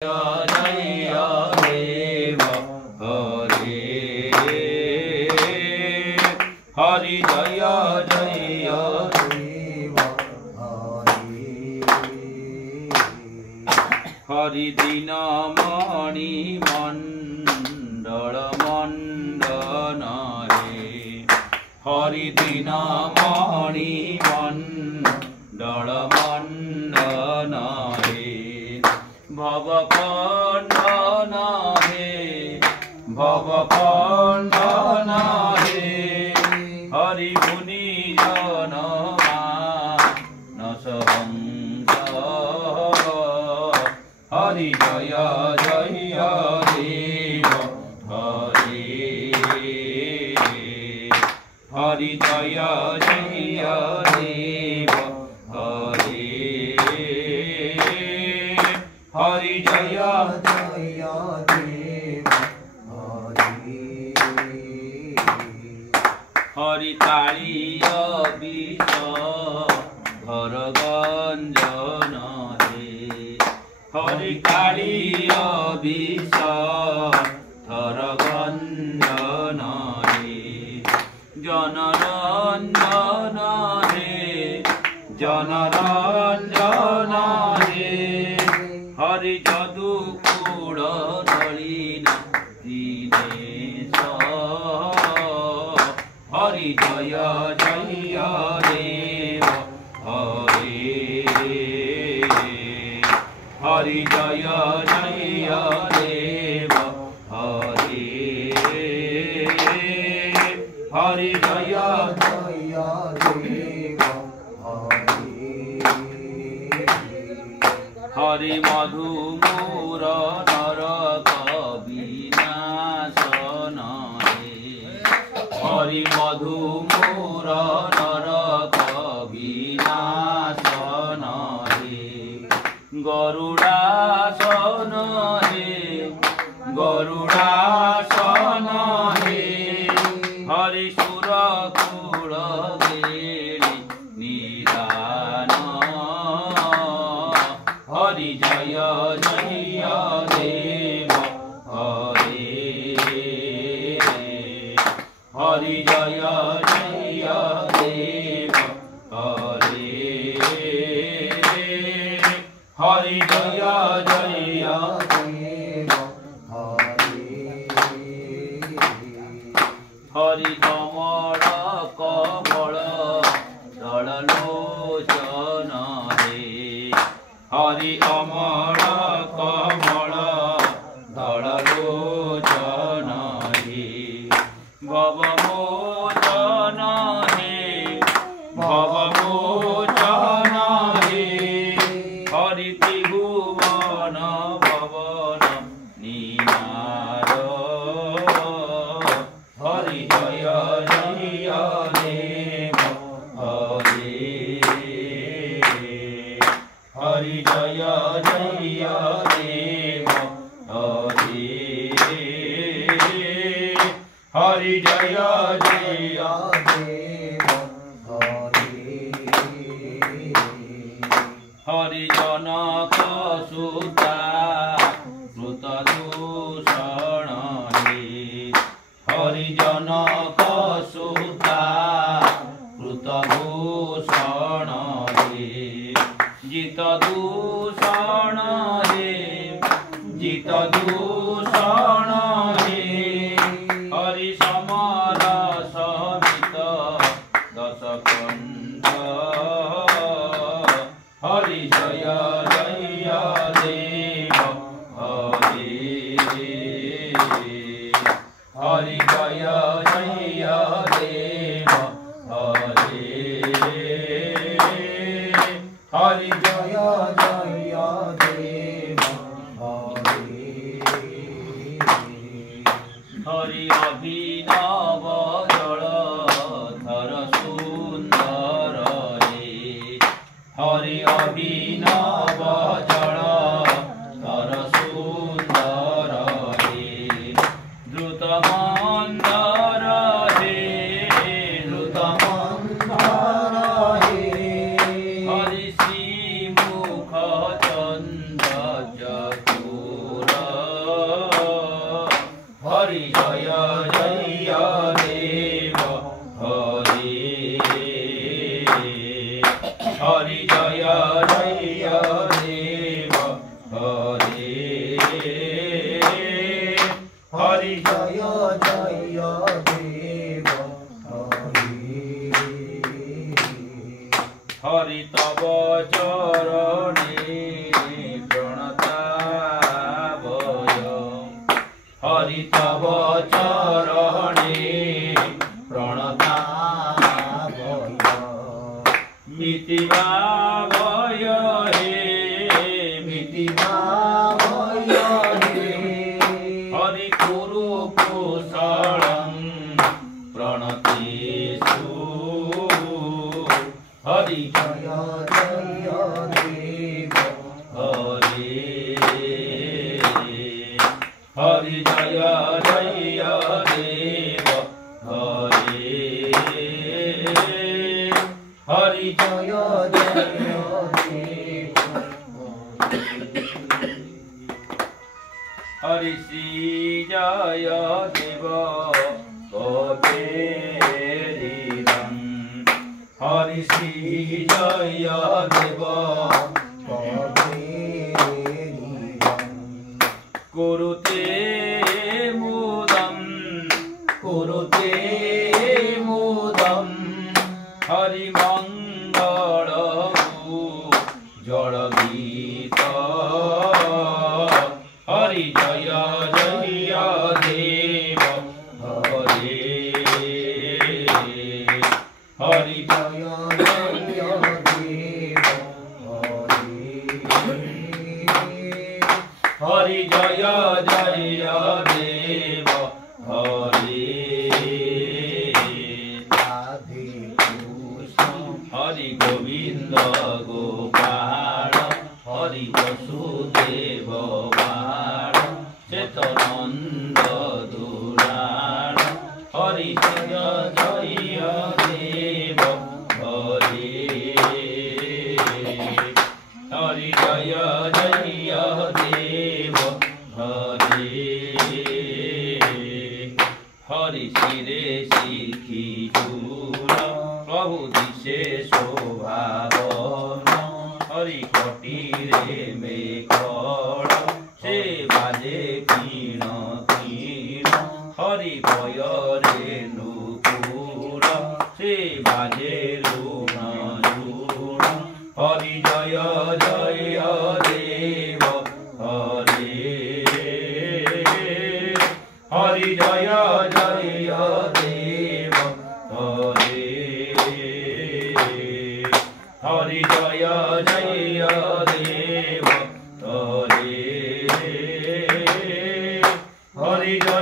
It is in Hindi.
जय देव हरे हरि जय जय देव हरे हरि दीन मणि मंडल मंडन रे हरि दीन मणि मंडल मंडन रे भव खंडन हे भव खंडन हे हरि मुनि जन मानस हंस हरि जय जय देव हरे हरि जय जय देव हरे हरि जय जय देव हरे हरि कालिय विष घर गंजन हे हरि कालिय विष घर गंजन हे जनरंजन हे जनरंजन हे हरि जदु कूड़ दलिन दीनेश हरि जय जय देव हरे हरि जय जय देव हरे हरि जय जय देव हरि मधु मोर नरक विनाशन हे हरि मधु मोर नरक विनाशन हे गरुडासन हे गरुडासन हे हरि सुर कुल गेली निदान हरि जय जय देव हरे हरि जय जय देव हरे हरि जय जय देव हरे हरि कमल कमल दललोचन हे हरि अमर कमल दललोचन हे भवमोचन हे भवमोचन हे हरि त्रिभुवन भवन निनाद हरि जय जय देव हरे हरि जय जय देव हरे हरि जय जय देव हरे हरि जनक सुता कृत दूषण हे हरि जनक सुता कृत दूषण हे जित दूषण हे जित दूषण हे हरि समर समित दश खंड हरि जय जय देव हरे हरि जय जय देव हरे हरि जय जय देव हरे हरि अभिनव जलधर सुंदर हे हरि अभिनव जलधर सुंदर हे द्रुत मंदर हे द्रुत मंदर हे हरि श्री मुख चंद्र जगु हरि तव चरणे प्रणतामय मितिभावय हे मितिभावय हे हरि कुरु कुशलं प्रणतेषु हरि जय जय देव हरे हरि जय जय देव हरे हरि जय जय देव हरि श्री जय देव कपेरिदं हरि श्री जय देव कपेरिदं कुरुते मुदं हरि मंगलमु जलगीत हरि जय जय देव हरे हरि जय जय देव हरे हरि जय जय देव हरे राधे कृष्ण हरि गोविंद गोपाल हरि वसुदेव बाण चेतनंद दुराण हरि जय जय देव हरे हरि जय जय देव हरे हरि शिरे शिखी चूर प्रभु दिशे शोभावन हरि कटीरे मेघड़ से बाजे क्षीण क्षीण हरि पयरे नुपुर से बाजे ऋण ऋण हरि जय जय देव हरे हरि जय जय देव हरे हरि जय जय देव हरे हरि जय